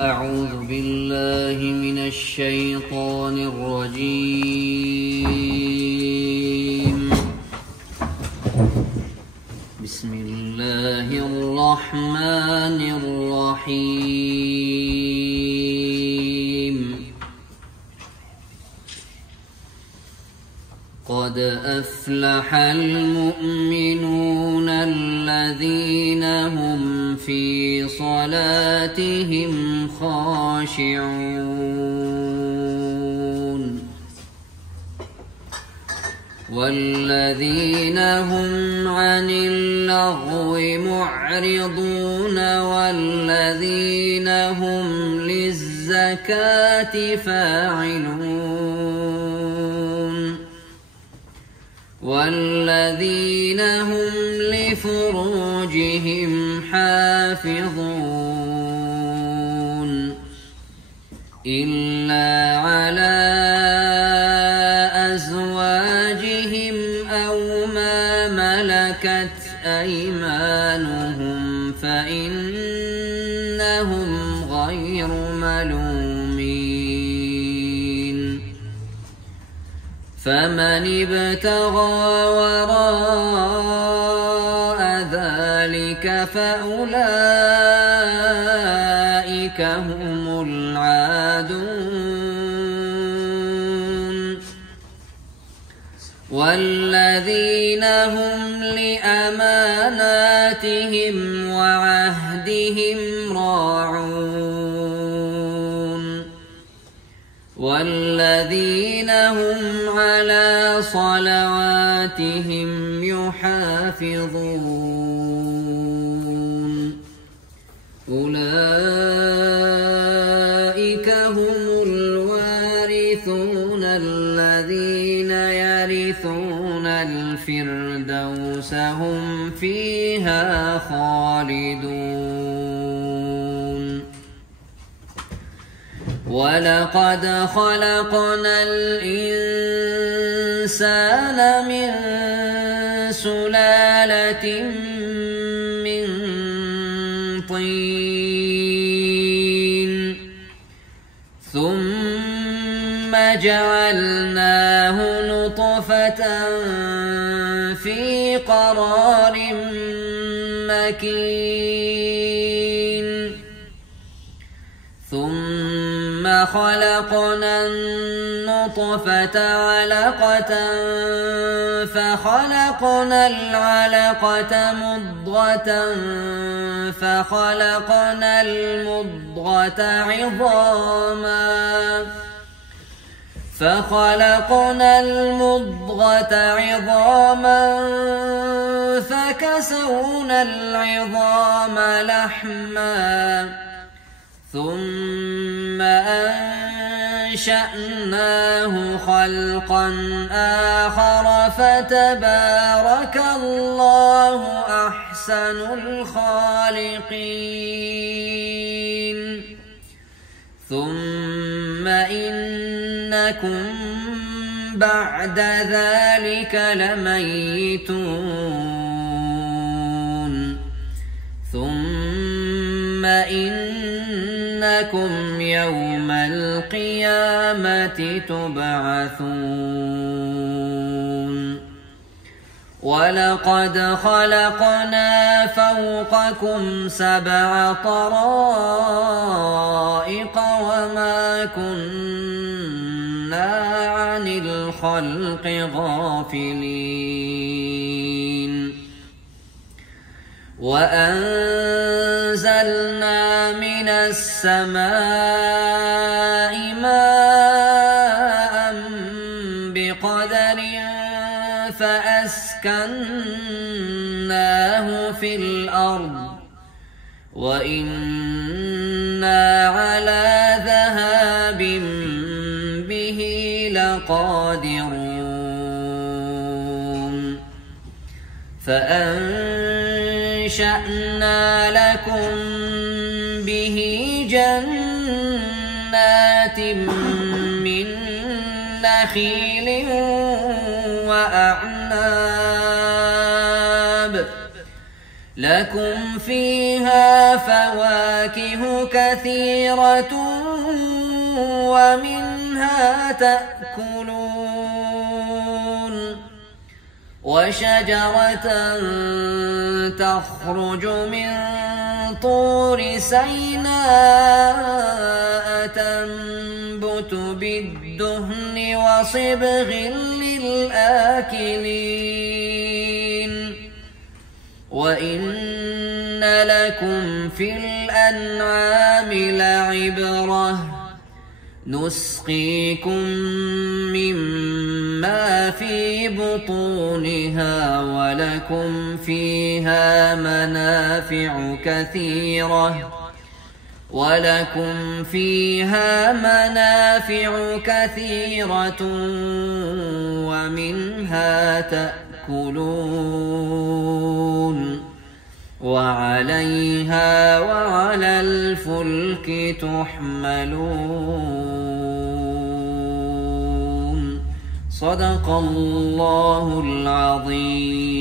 أعوذ بالله من الشيطان الرجيم. بسم الله الرحمن الرحيم. قد أفلح المؤمنون الذين هم في صلاتهم خاشعون والذين هم عن اللغو معرضون والذين هم للزكاة فاعلون والذين هم لفروجهم حافظون إلا على أزواجهم أو ما ملكت أيمانهم فإنهم غير ملومين. فمن ابتغى وراء ذلك فأولئك هم العادون والذين هم لأماناتهم وعهدهم راعون والذين هم على صلواتهم يحافظون. أولئك هم الوارثون الذين يرثون الفردوس هم فيها خالدون. ولقد خلقنا الإنسان من سلالة من طين ثم جعلناه نطفة في قرار مكين ثم خلقنا النطفة علقة فخلقنا العلقة مضغة فخلقنا المضغة عظاما فكسونا العظام لحما ثم أنشأناه خلقا آخر فتبارك الله أحسن الخالقين. ثم إنكم بعد ذلك لميتون ثم إنكم يوم القيامة تبعثون. ولقد خلقنا فوقكم 7 طرائق وما كنا عن الخلق غافلين. وأنزلنا من السماء ماء بقدر فأسكناه في الأرض وإنا على ذهاب به لقادرون. فأنشأنا لكم به جنات من نخيل وأعناب لكم فيها فواكه كثيرة ومنها تأكلون وشجرة تخرج من طور سيناء تنبت بالدهن وصبغ للآكلين وإن لكم في الأنعام لعبرة نسقيكم مما في بطونها ولكم فيها منافع كثيرة ومنها تأكلون وعليها وعلى الفلك تحملون صدق الله العظيم.